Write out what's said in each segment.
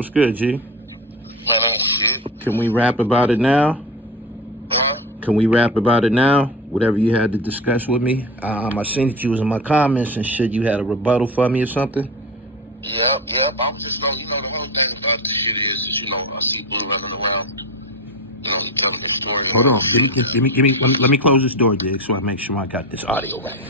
What's good, G? Shit. Can we rap about it now? Can we rap about it now? Whatever you had to discuss with me. I seen that you was in my comments and shit. You had a rebuttal for me or something? Yep. I was just going, the whole thing about this shit is, I see Blue running around. He telling the story. Hold on. Let me close this door, Dig, so I make sure I got this audio right.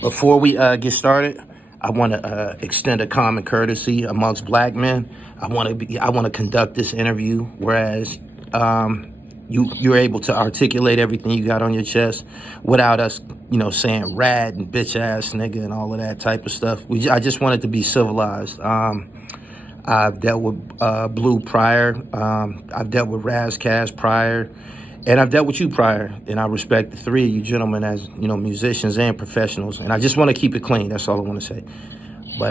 Before we get started, I want to extend a common courtesy amongst black men. I want to conduct this interview, whereas you're able to articulate everything you got on your chest without us, saying rad and bitch ass nigga and all of that type of stuff. I just wanted to be civilized. I've dealt with Blue prior. I've dealt with Razcast prior. And I've dealt with you prior, and I respect the three of you gentlemen as, musicians and professionals. And I just want to keep it clean. That's all I want to say. But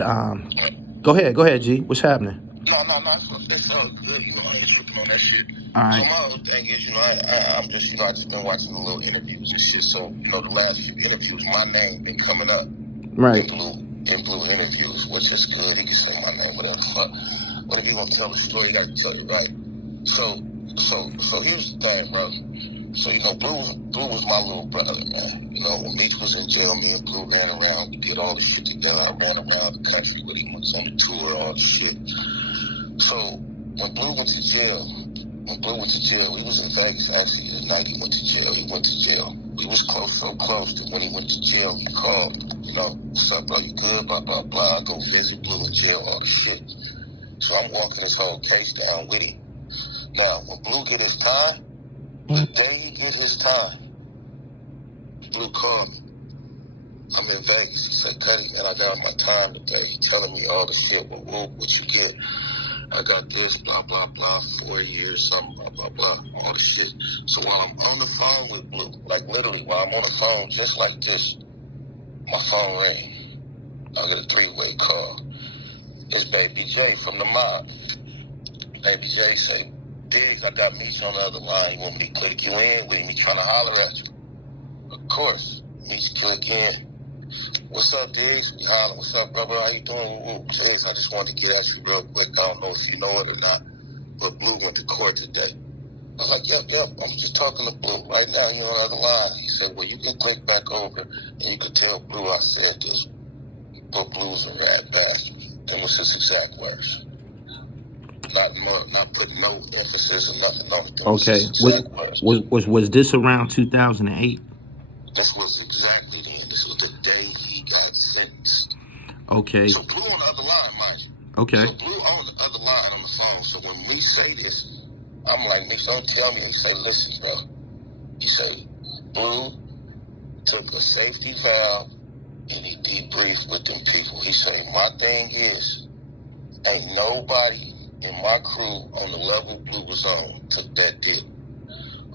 go ahead, G. What's happening? No, it's all good. I ain't tripping on that shit. All right. So my whole thing is, I'm just, I just been watching the little interviews and shit. So, the last few interviews, my name been coming up. Right. In Blue interviews, which is good. He can say my name, whatever the fuck. But if you gonna tell the story, you gotta tell it right. So here's the thing, bro. So, Blue was my little brother, man. When Meech was in jail, me and Blue ran around. We did all the shit together. I ran around the country with him. Was on the tour, all the shit. So, when Blue went to jail, he was in Vegas, actually, the night he went to jail. We was so close that when he went to jail, he called, what's up, bro, you good, blah, blah, blah. I go visit Blue in jail, all the shit. So I'm walking this whole case down with him. Now, when Blue get his time, the day he get his time, Blue called me. I'm in Vegas. He said, Cuddy, man, I got my time today. He telling me all the shit. Well, what you get? I got this, blah, blah, blah, 4 years, something, blah, blah, blah, all the shit. So while I'm on the phone with Blue, like literally while I'm on the phone just like this, my phone rang. I get a 3-way call. It's Baby J from the mob. Baby J say, Diggs, I got Meech on the other line. You want me to click you in with me trying to holler at you? Of course. Meech click in. What's up, Diggs? We holler. What's up, brother? How you doing? Diggs, I just wanted to get at you real quick. I don't know if you know it or not, but Blue went to court today. I was like, yep. I'm just talking to Blue. Right now, he on the other line. He said, well, you can click back over and you can tell Blue I said this. But Blue's a rat bastard. Them was his exact words. Not putting no emphasis or nothing on it. Okay. Was this around 2008? This was exactly then. This was the day he got sentenced. Okay. So Blue on the other line, mind you. Okay. So Blue on the other line on the phone. So when we say this, I'm like, Meech, don't tell me. He say, listen, bro. He say, Blue took a safety valve and he debriefed with them people. He say, my thing is, ain't nobody in my crew on the level Blue was on took that deal.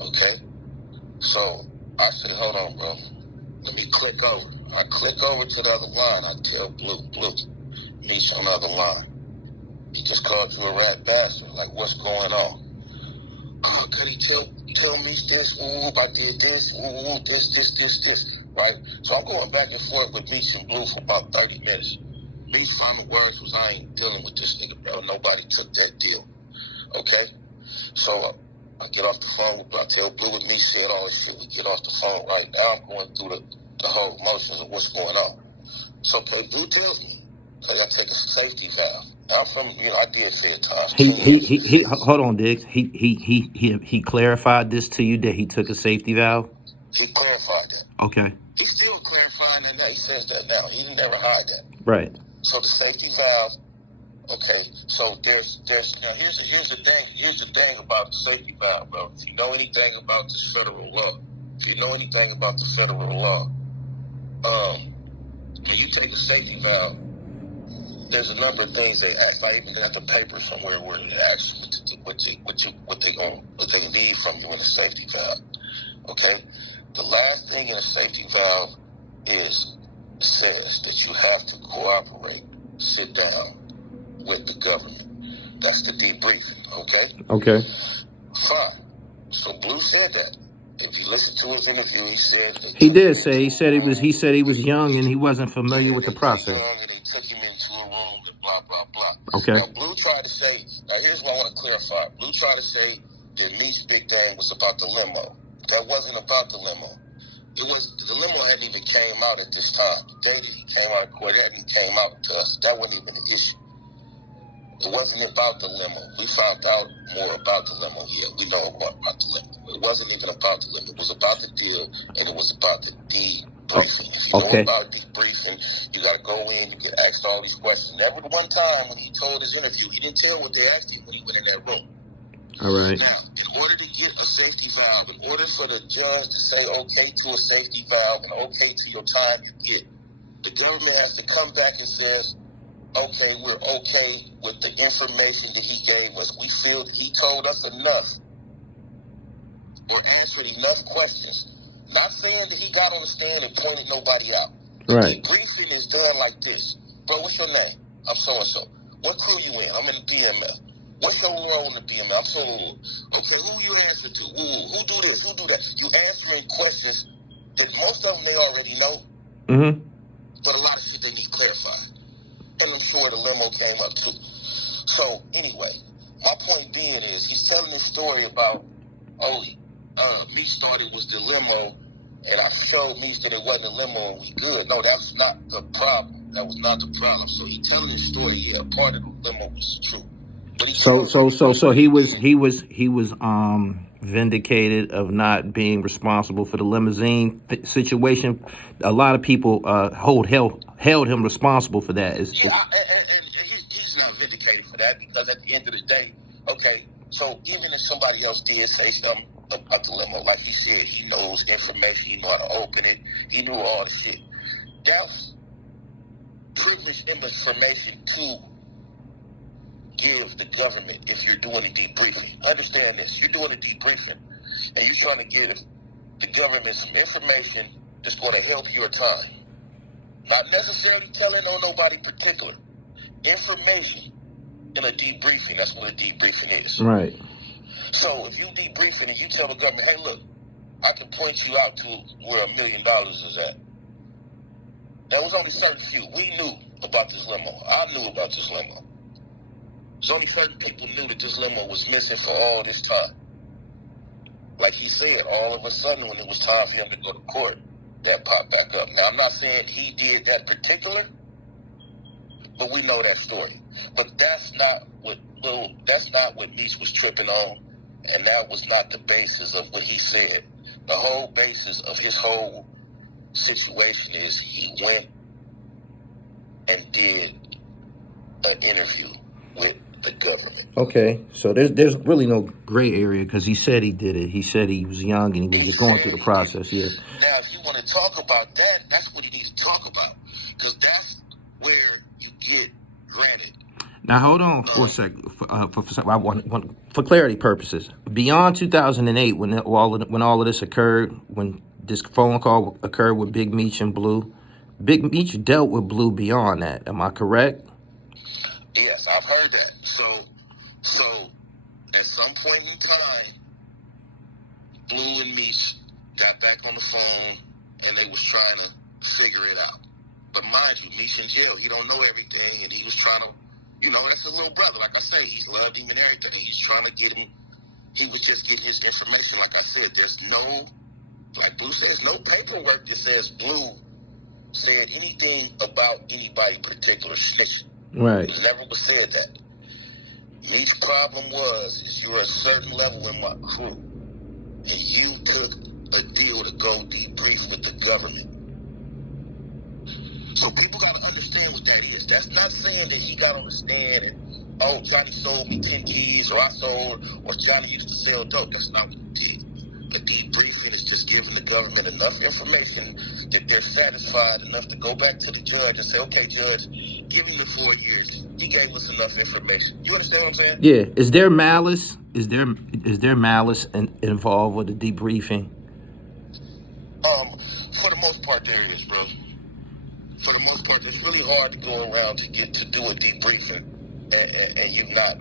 Okay? So I say, hold on, bro. Let me click over. I click over to the other line. I tell Blue, Meech on the other line. He just called you a rat bastard. Like, what's going on? Oh, could he tell Meech this? I did this. This. Right? So I'm going back and forth with Meech and Blue for about 30 minutes. Meech's final words was, I ain't dealing with this nigga, bro. Nobody took that deal. Okay? So I get off the phone with Blue. I tell Blue and Meech said all this shit. We get off the phone. Right now I'm going through the whole motions of what's going on. So Blue tells me, I gotta take a safety valve. I'm from, I did Fed times. He hold on, Diggs. He clarified this to you that he took a safety valve? He clarified that. Okay. He's still clarifying that now. He says that now. He didn't ever hide that. Right. So the safety valve, okay, so there's now here's the thing about the safety valve, bro. If you know anything about this federal law, when you take a safety valve, there's a number of things they ask. I even got the paper somewhere where it asks what they need from you in a safety valve. Okay? The last thing in a safety valve says that you have to cooperate, sit down with the government. That's the debriefing, okay? Okay. Fine. So Blue said that. If you listen to his interview, he said they He took him did say. into He a said room. he said he was young and he wasn't familiar Yeah, with the they process. young and they took him into a room and blah, blah, blah. Okay. Now, Bleu tried to say, now here's what I want to clarify. Bleu tried to say that Meech's big thing was about the limo. That wasn't about the limo. It was, the limo hadn't even came out at this time. The day that he came out of court, it hadn't came out to us. That wasn't even an issue. It wasn't about the limo. We found out more about the limo. Yeah, we know more about the limo. It wasn't even about the limo. It was about the deal, and it was about the debriefing. If you know about debriefing, you got to go in, you get asked all these questions. Never the one time when he told his interview, he didn't tell what they asked him when he went in that room. All right. Now, in order to get a safety valve, in order for the judge to say okay to a safety valve and okay to your time you get, the government has to come back and says, okay, we're okay with the information that he gave us. We feel that he told us enough or answered enough questions. Not saying that he got on the stand and pointed nobody out. The debriefing is done like this. Bro, what's your name? I'm so-and-so. What crew you in? I'm in the BMF. What's your role in the BMF? I'm so. Okay, who you answer to? Who do this? Who do that? You answering questions that most of them they already know. Mm-hmm. But a lot of shit they need clarified. And I'm sure the limo came up too. So anyway, my point being is he's telling this story about, Meech thought it was the limo, and I showed Meech that it wasn't a limo and we good. No, that's not the problem. That was not the problem. So he's telling this story, yeah, part of the limo was true. But he was vindicated of not being responsible for the limousine situation. A lot of people held him responsible for that. And he's not vindicated for that because at the end of the day, okay, so even if somebody else did say something about the limo, like he said, he knows information, he know how to open it, he knew all the shit. That's privileged information to give the government if you're doing a debriefing. Understand this, you're doing a debriefing and you're trying to give the government some information that's going to help your time. Not necessarily telling on nobody particular. Information in a debriefing, that's what a debriefing is. Right. So if you debriefing and you tell the government, hey look, I can point you out to where $1 million is at. There was only certain few. We knew about this limo. I knew about this limo. There's only certain people knew that this limo was missing for all this time. Like he said, all of a sudden when it was time for him to go to court, that popped back up. Now, I'm not saying he did that particular, but we know that story. But that's not what Meech was tripping on, and that was not the basis of what he said. The whole basis of his whole situation is he went and did an interview with the government. Okay, so there's really no gray area because he said he did it. He said he was young and he was just going through the process. Yeah. Now, if you want to talk about that, that's what he needs to talk about because that's where you get granted. Now hold on for a second. I want for clarity purposes. Beyond 2008, when all of this occurred, when this phone call occurred with Big Meech and Bleu, Big Meech dealt with Bleu beyond that. Am I correct? Yes, I've heard that. So at some point in time, Bleu and Meech got back on the phone and they was trying to figure it out. But mind you, Meech in jail, he don't know everything, and he was trying to, that's his little brother. Like I say, he's loved him and everything. He's trying to get him. He was just getting his information. Like I said, there's no, like Bleu says, no paperwork that says Bleu said anything about anybody particular snitching. Right. It never was said that. Meech's problem is you're a certain level in my crew, and you took a deal to go debrief with the government. So people got to understand what that is. That's not saying that he got on the stand and, Johnny sold me 10 keys, or I sold, or Johnny used to sell dope. That's not what he did. A debriefing is just giving the government enough information that they're satisfied enough to go back to the judge and say, okay, judge, give him the 4 years. He gave us enough information. You understand what I'm saying? Yeah. Is there malice? Is there malice involved with the debriefing? For the most part, there is, bro. For the most part, it's really hard to go around to do a debriefing and you not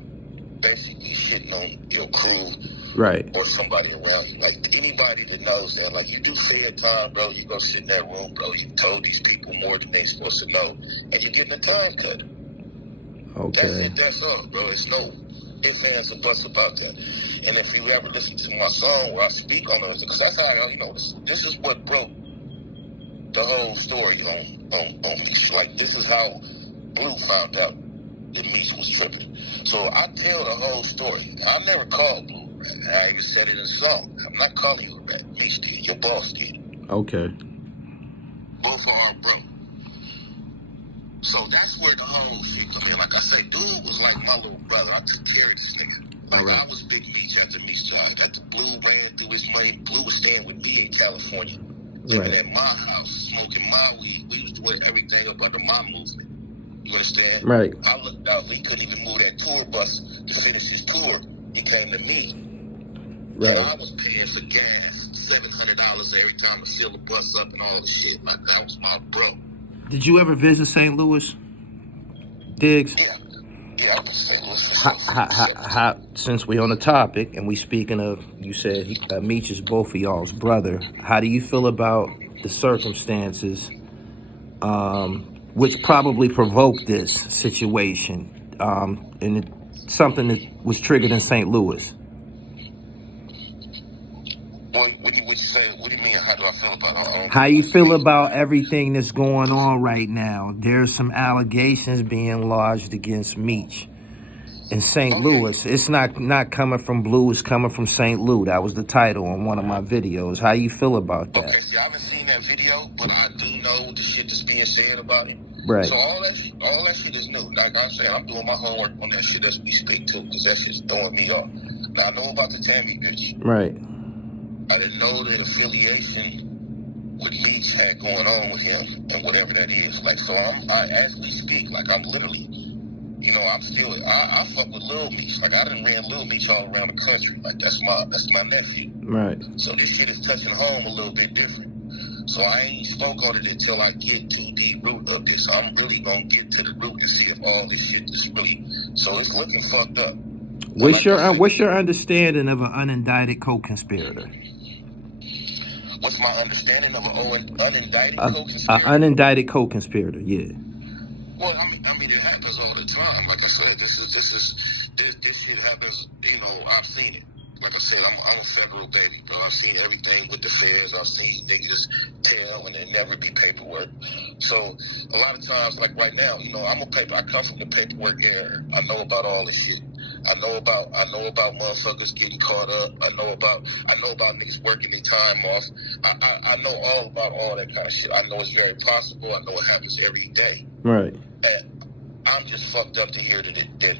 basically shitting on your crew Right. or somebody around you. Like, anybody that knows that, like, you do fair time, bro, you go sit in that room, bro, you told these people more than they supposed to know, and you're getting a time cut. Okay. That's it, that's all, bro. It's no ifs, ands, or buts about that. And if you ever listen to my song where I speak on it, because that's how, this is what broke the whole story on Meech. Like, this is how Bleu found out that Meech was tripping. So I tell the whole story. I never called Bleu a rat. I even said it in the song. I'm not calling you a rat. Meech did. Your boss did. Okay. Both are our bro. So that's where the whole shit come in. Like I say, dude was like my little brother. I took care of this nigga. Like, I was Big Meech after Meech died. After Bleu ran through his money, Bleu was staying with me in California. Living at my house, smoking my weed. We was doing everything up under my movement. You understand? Right. I looked out, he couldn't even move that tour bus to finish his tour. He came to me. Right. And I was paying for gas, $700 every time I fill the bus up and all the shit. Like, that was my bro. Did you ever visit St. Louis, Diggs? Yeah, I went to St. Louis. Since we on the topic and we speaking of, you said Meech is both of y'all's brother. How do you feel about the circumstances, which probably provoked this situation, and something that was triggered in St. Louis? What do you say? What do you mean? How do I feel about it? How you feel about everything that's going on right now? There's some allegations being lodged against Meech in St. Louis. It's not coming from Bleu, it's coming from St. Louis. That was the title on one of my videos. How you feel about that? Okay, see, I haven't seen that video, but I do know the shit that's being said about it. Right. So all that shit is new. Like I'm saying, I'm doing my homework on that shit as we speak too, because that shit's throwing me off. Now I know about the Tammy bitch. Right. I didn't know the affiliation what Meech had going on with him and whatever that is. Like, so as we speak, like I'm literally, I'm still, I fuck with Lil Meech. Like, I done ran Lil Meech all around the country. Like, that's my nephew. Right. So this shit is touching home a little bit different. So I ain't spoke on it until I get to the root of this. So I'm really gonna get to the root and see if all this shit is really, so it's looking fucked up. What's your understanding of an unindicted co-conspirator? What's my understanding of an unindicted co-conspirator? Unindicted co-conspirator, yeah. Well, I mean, it happens all the time. Like I said, this shit happens. I've seen it. Like I said, I'm a federal baby, bro. I've seen everything with the feds. I've seen niggas tell and there never be paperwork. So a lot of times, like right now, I come from the paperwork era. I know about all this shit. I know about motherfuckers getting caught up. I know about niggas working their time off. I know all about all that kind of shit. I know it's very possible. I know it happens every day. Right. And I'm just fucked up to hear that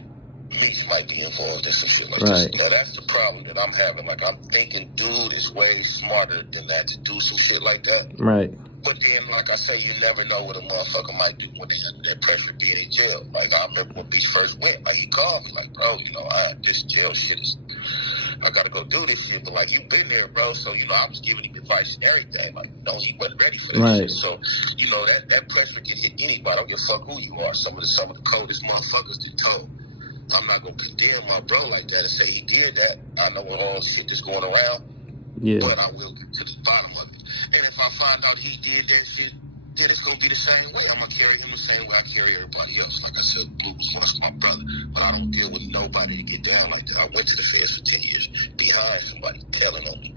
Meech might be involved in some shit like right. this. That's the problem that I'm having. Like, I'm thinking dude is way smarter than that to do some shit like that. Right. But then, like I say, you never know what a motherfucker might do when they under that pressure being in jail. Like, I remember when Meech first went, like, he called me, like, bro, this jail shit is, I gotta go do this shit. But, like, you've been there, bro, so, I was giving him advice and everything. Like, he wasn't ready for that right. shit. So, that pressure can hit anybody. I don't give a fuck who you are. Some of the coldest motherfuckers that told. I'm not gonna condemn my bro like that and say he did that. I know what all the shit that's going around. Yeah. But I will get to the bottom of it. And if I find out he did that shit, then it's gonna be the same way. I'm gonna carry him the same way I carry everybody else. Like I said, Bleu was once my brother, but I don't deal with nobody to get down like that. I went to the feds for 10 years behind somebody telling on me.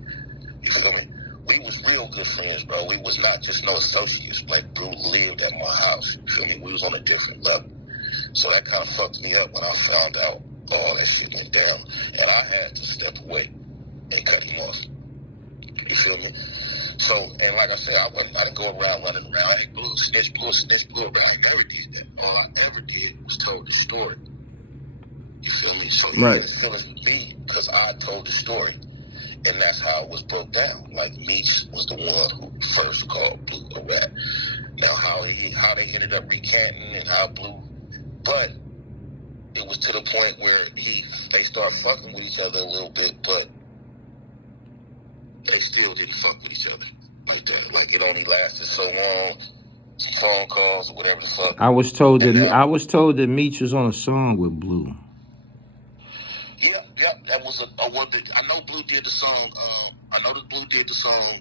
You feel me? We was real good friends, bro. We was not just no associates. Like, Bleu lived at my house. You feel me? We was on a different level. So that kind of fucked me up when I found out all that shit went down. And I had to step away and cut him off. You feel me? So, and like I said, I didn't go around running around. Hey, Bleu, snitch Bleu around. I never did that. All I ever did was told the story. You feel me? So he had his feelings with me because I told the story. And that's how it was broke down. Like, Meech was the one who first called Bleu a rat. Now, how they ended up recanting and how Bleu, but it was to the point where they started fucking with each other a little bit, but they still didn't fuck with each other like that. Like, it only lasted so long, some phone calls or whatever the fuck. I was told that Meech was on a song with Bleu. Yep, that was a I know Bleu did the song. I know that Bleu did the song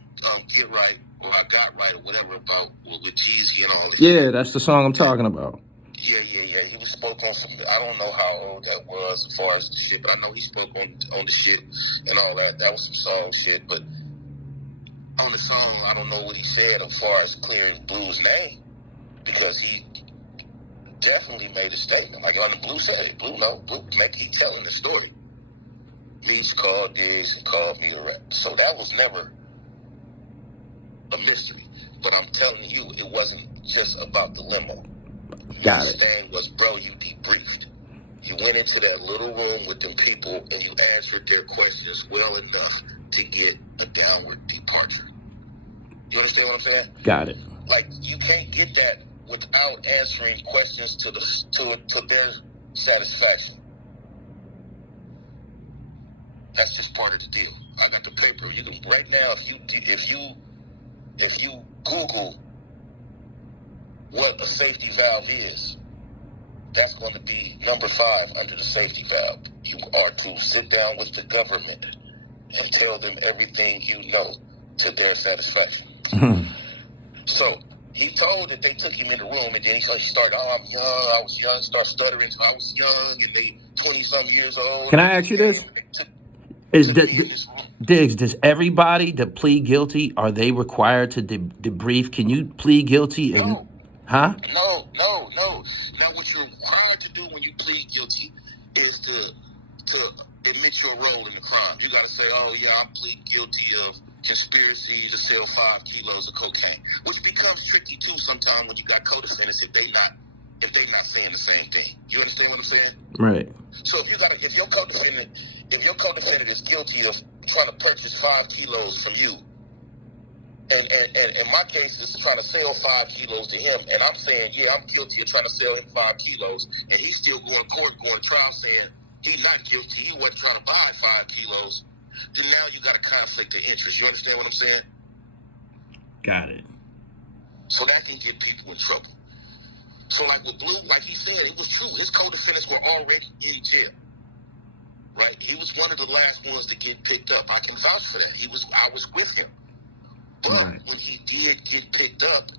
"Get Right" or "I Got Right" or whatever about with Jeezy and all this. Yeah, that's the song I'm talking about. Yeah. He was spoke on some. I don't know how old that was as far as the shit, but I know he spoke on the shit and all that. That was some song shit, but on the song, I don't know what he said as far as clearing Blue's name, because he definitely made a statement. Like on the Blue said it. Blue he telling the story. Meech called Diggs and called me a rep. So that was never a mystery. But I'm telling you, it wasn't just about the limo. Got Meech's it. thing was, bro, you debriefed. You went into that little room with them people and you answered their questions well enough to get a downward departure. You understand what I'm saying? Got it. Like, you can't get that without answering questions to their satisfaction. That's just part of the deal. I got the paper. You can right now, if you Google what a safety valve is, that's going to be number 5 under the safety valve. You are to sit down with the government and tell them everything you know to their satisfaction. So he told that they took him in the room, and then he started, I was young, start stuttering. So I was young, and they 20-something years old. Can I ask you this? Diggs, does everybody that plead guilty, are they required to debrief? Can you plead guilty and... No. Huh? No. Now, what you're required to do when you plead guilty is to admit your role in the crime. You got to say, oh, yeah, I'm pleading guilty of conspiracy to sell 5 kilos of cocaine, which becomes tricky, too, sometimes when you got co-defendants if they not saying the same thing. You understand what I'm saying? Right. So if your co-defendant is guilty of trying to purchase 5 kilos from you, and in my case is trying to sell 5 kilos to him, and I'm saying, yeah, I'm guilty of trying to sell him 5 kilos, and he's still going to court, going to trial, saying he's not guilty, he wasn't trying to buy 5 kilos, then now you got a conflict of interest. You understand what I'm saying? Got it. So that can get people in trouble. So like with Bleu, like he said, it was true. His co-defendants were already in jail. Right? He was one of the last ones to get picked up. I can vouch for that. I was with him. But when he did get picked up,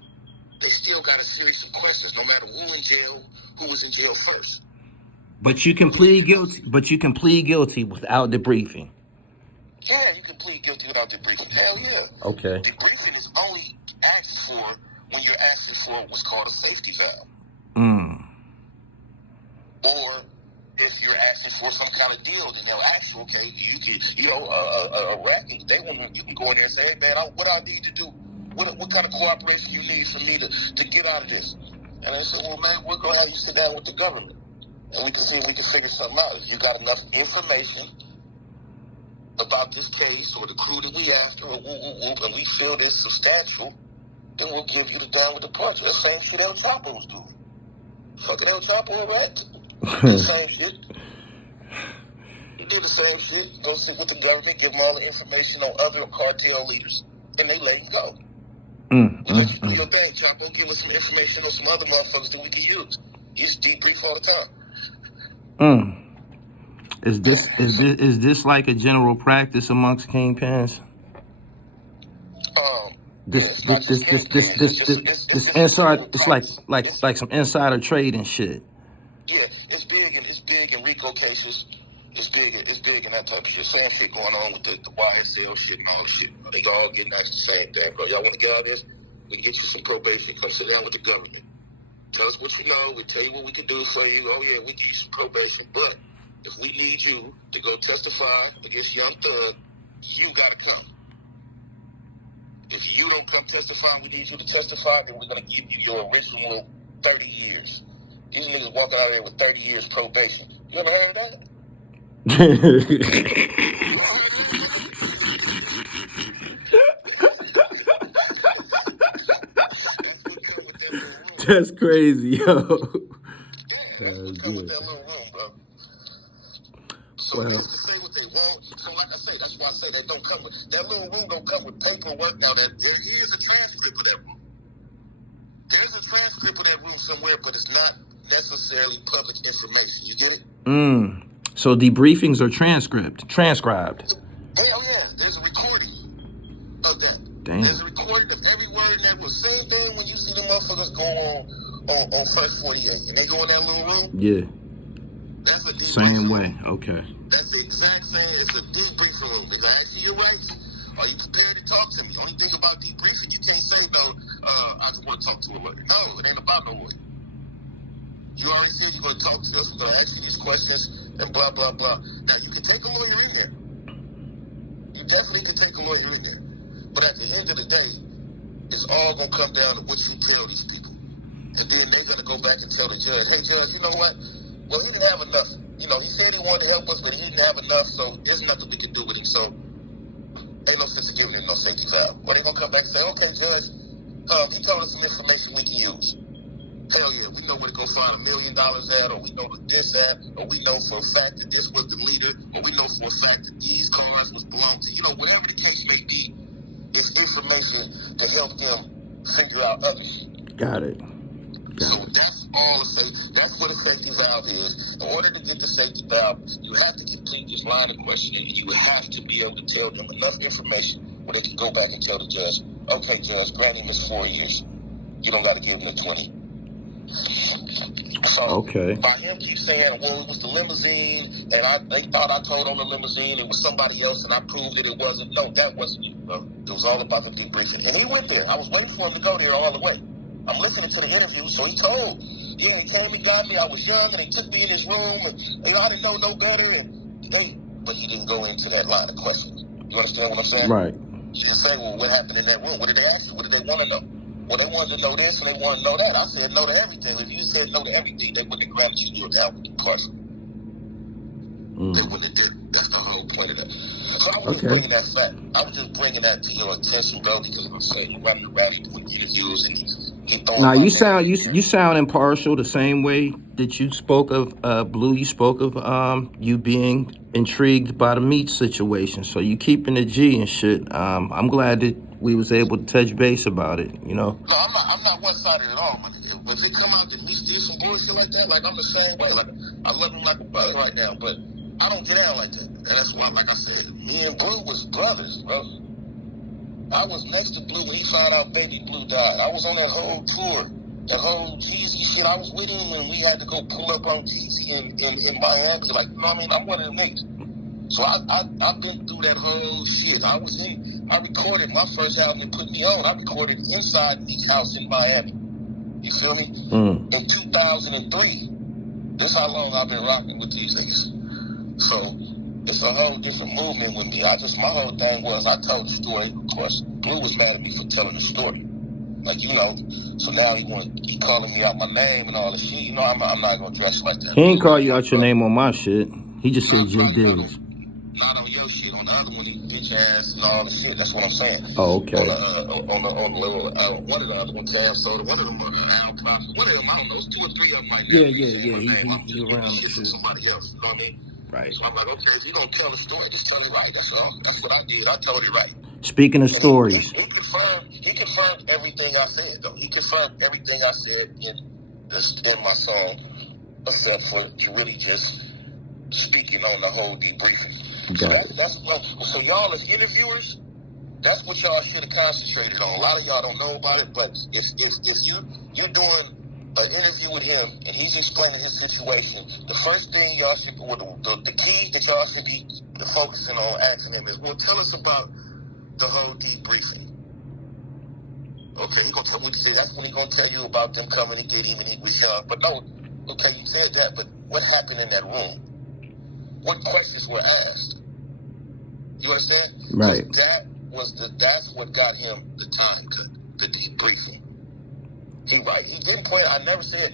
they still got a series of questions, no matter who was in jail first. But you can plead guilty without debriefing. Yeah, you can plead guilty without debriefing. Hell yeah. Okay. Debriefing is only asked for when you're asking for what's called a safety valve. Or if you're asking for some kind of deal, then they'll ask you, okay, you can, a racket, you can go in there and say, hey man, what I need to do, what kind of cooperation you need for me to get out of this? And they say, well man, we're gonna have you sit down with the government and we can see if we can figure something out. If you got enough information about this case or the crew that we after, and we feel this substantial, then we'll give you the downward departure. That same shit El Chapo was doing. Fucking El Chapo, right? The same shit. He did the same shit. Go sit with the government, give them all the information on other cartel leaders, and they let him go. Let you do your thing, Chapo. Give us some information on some other motherfuckers that we can use. He's debrief all the time. Is this like a general practice amongst kingpins? This inside, it's like some insider trade and shit. Yeah, it's big in RICO cases. It's big in that type of shit. Same shit going on with the YSL shit and all the shit. They all getting asked the same thing, bro. Y'all want to get out of this? We can get you some probation. Come sit down with the government. Tell us what you know. We'll tell you what we can do for you. Oh yeah, we give you some probation. But if we need you to go testify against Young Thug, you gotta come. If you don't come testify, we need you to testify, then we're gonna give you your original 30 years. These niggas walking out of there with 30 years probation. You ever heard of that? That's crazy, yo. Yeah, that's what come with that little room, bro. So they can say what they want. So like I say, that's why I say they don't come with that little room. Don't come with paperwork. Now that there is a transcript of that room. There's a transcript of that room somewhere, but it's not necessarily public information. You get it? So debriefings are transcribed. Hell yeah, there's a recording of that. Damn. There's a recording of every word in that was same thing when you see the motherfuckers go on First 48 and they go in that little room. Yeah. That's a debriefing Same way. room. Okay. That's the exact same. It's a debriefing room. They gonna ask you your rights. Are you prepared to talk to me? Only thing about debriefing, you can't say no. I just want to talk to a lawyer. No, it ain't about no lawyer. You already said you're gonna talk to us. We're gonna ask you these questions and blah blah blah. Now you can take a lawyer in there. You definitely can take a lawyer in there. But at the end of the day, it's all gonna come down to what you tell these people. And then they're gonna go back and tell the judge, hey judge, you know what? Well, he didn't have enough. You know, he said he wanted to help us, but he didn't have enough, so there's nothing we can do with him. So ain't no sense of giving him no safety valve. But they're gonna come back and say, okay, judge, he told us some information we can use. Hell yeah, we know where to go find $1 million at, or we know that this at, or we know for a fact that this was the leader, or we know for a fact that these cars was belong to, you know, whatever the case may be, it's information to help them figure out others. Got it. So that's all that's what a safety valve is. In order to get the safety valve, you have to complete this line of questioning, and you have to be able to tell them enough information where they can go back and tell the judge, okay, judge, grant him his 4 years. You don't got to give him the 20. So Okay. by him keep saying, well, it was the limousine, and they thought I told on the limousine it was somebody else, and I proved that it wasn't. No, that wasn't you, bro. It was all about the debriefing. And he went there. I was waiting for him to go there all the way. I'm listening to the interview, so he told, yeah, he came and got me. I was young, and they took me in his room, and I didn't know no better, but he didn't go into that line of questioning. You understand what I'm saying? Right. He didn't say, well, what happened in that room? What did they ask you? What did they want to know? Well, they wanted to know this and they wanted to know that. I said no to everything. If you said no to everything, they wouldn't have granted you your outward incarceration. They wouldn't have did. That's the whole point of that. So I was just bringing that fact. I was just bringing that to your attention, bro, because I'm saying you're running around doing interviews and he throwing. Now you sound impartial the same way that you spoke of Bleu. You spoke of you being intrigued by the Meech situation. So you keeping the G and shit. I'm glad that we was able to touch base about it. You know. No, I'm not one-sided at all, man. If it come out that Meech did some bullshit like that, like I'm the same way. Like I love him like a brother right now, but I don't get out like that. And that's why, like I said, me and Bleu was brothers, bro. I was next to Bleu when he found out baby Bleu died. I was on that whole tour, that whole Jeezy shit. I was with him when we had to go pull up on Jeezy in Miami. Like, you know what I mean? I'm one of them niggas. So I've been through that whole shit. I recorded my first album that put me on. I recorded inside Meech's house in Miami. You feel me? In 2003. This how long I've been rocking with these niggas. So it's a whole different movement with me. My whole thing was I told the story. Of course, Bleu was mad at me for telling the story. Like, you know, so now he calling me out my name and all this shit. You know, I'm not gonna dress like that. He ain't call you out your name on my shit. He just said Jay Diggs. Not on your shit. On the other one, he bitch ass and all the shit. That's what I'm saying. Oh, okay. On the little one of the other ones, Cam Soda. One of them, Al Prophet. One of them, I don't know. It's 2 or 3 of them right now. Yeah. He around shit from somebody else. You know what I mean? Right. So I'm like, okay, if you don't tell the story, just tell it right. That's all. That's what I did. I told it right. Speaking of stories, he confirmed everything I said, though. He confirmed everything I said in my song, except for you really just speaking on the whole debriefing. So y'all as interviewers, that's what y'all should have concentrated on. A lot of y'all don't know about it, but if you're doing an interview with him and he's explaining his situation, the first thing y'all should, the key that y'all should be focusing on asking him is, well, tell us about the whole debriefing. Okay, that's when he's gonna tell you about them coming to get him and he was young. But no, okay, you said that, but what happened in that room? What questions were asked? You understand? Right. That's what got him the time cut, the debriefing. He didn't point.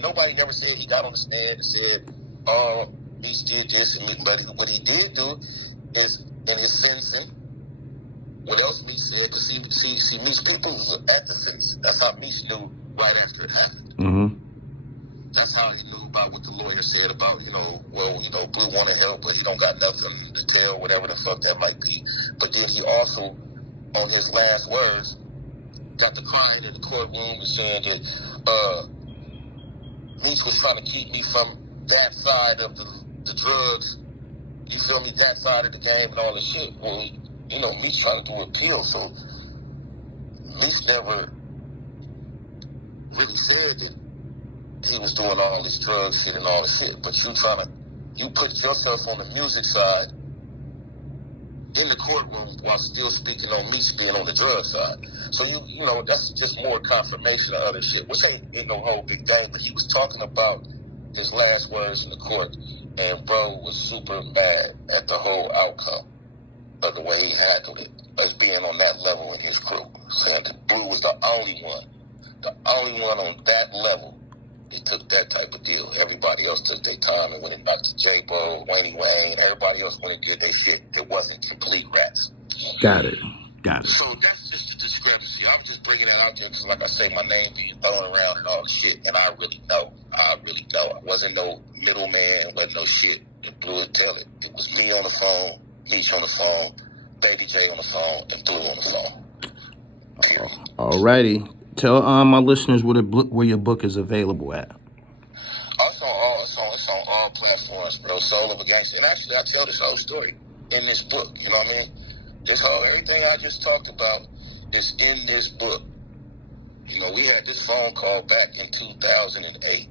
Nobody never said he got on the stand and said, oh, Meech did this and me. But what he did do is in his sentencing, what else Meech said, because see Meech people was at the sentencing. That's how Meech knew right after it happened. Mm-hmm. That's how he knew about what the lawyer said about, Bleu want to help, but he don't got nothing to tell, whatever the fuck that might be. But then he also, on his last words, got the crying in the courtroom and saying that Meech was trying to keep me from that side of the drugs you feel me, that side of the game and all this shit. Well, you know, Meech trying to do appeal, so Meech never really said that he was doing all this drug shit and all this shit. But you put yourself on the music side in the courtroom while still speaking on Meech being on the drug side. So you know, that's just more confirmation of other shit, which ain't no whole big thing. But he was talking about his last words in the court, and bro was super mad at the whole outcome of the way he handled it, as being on that level in his crew, saying that Bleu was the only one on that level. He took that type of deal. Everybody else took their time and went and back to J-Bo, Wayne, everybody else went and did their shit that wasn't complete rats. Got it. So that's just the discrepancy. I was just bringing that out there because, like I say, my name being thrown around and all the shit, and I really know. I wasn't no middleman, wasn't no shit. And Bleu would tell it. It was me on the phone, Meech on the phone, Baby J on the phone, and Bleu on the phone. Period. Alrighty. Tell my listeners where your book is available at. It's on all platforms, bro. Soul of a Gangster. And actually, I tell this whole story in this book. You know what I mean? Everything I just talked about is in this book. You know, we had this phone call back in 2008.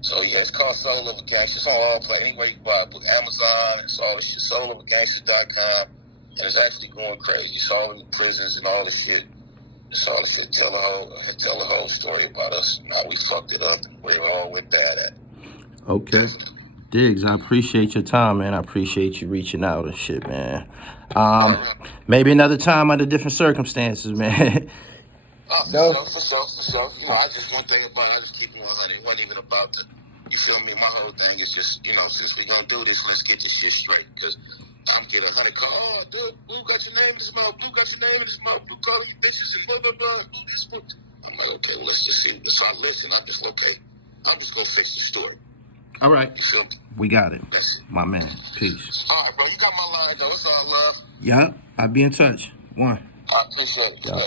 So yeah, it's called Soul of a Gangster. It's on all platforms. Anyway, you can buy a book, Amazon. It's all this shit. SoulOfAGangster.com, and it's actually going crazy. It's all in the prisons and all this shit. It's all this shit. Tell the whole story about us. Now we fucked it up and where all went bad at. Okay. Diggs, I appreciate your time, man. I appreciate you reaching out and shit, man. Maybe another time under different circumstances, man. For sure. You know, one thing about it, I just keep it 100. It wasn't even about the, you feel me? My whole thing is just, you know, since we're going to do this, let's get this shit straight. Because I'm getting 100 calls. Oh, dude, Bleu got your name in his mouth. Bleu got your name in his mouth. Bleu calling you bitches and blah, blah, blah. Bleu this, blah. I'm like, okay, well, let's just see. So I listen. I'm just, okay, I'm just going to fix the story. All right. You feel me? We got it. That's it. My man. Peace. All right, bro. You got my line, though. It's all love. Yeah, I'll be in touch. One. I appreciate it. Yeah.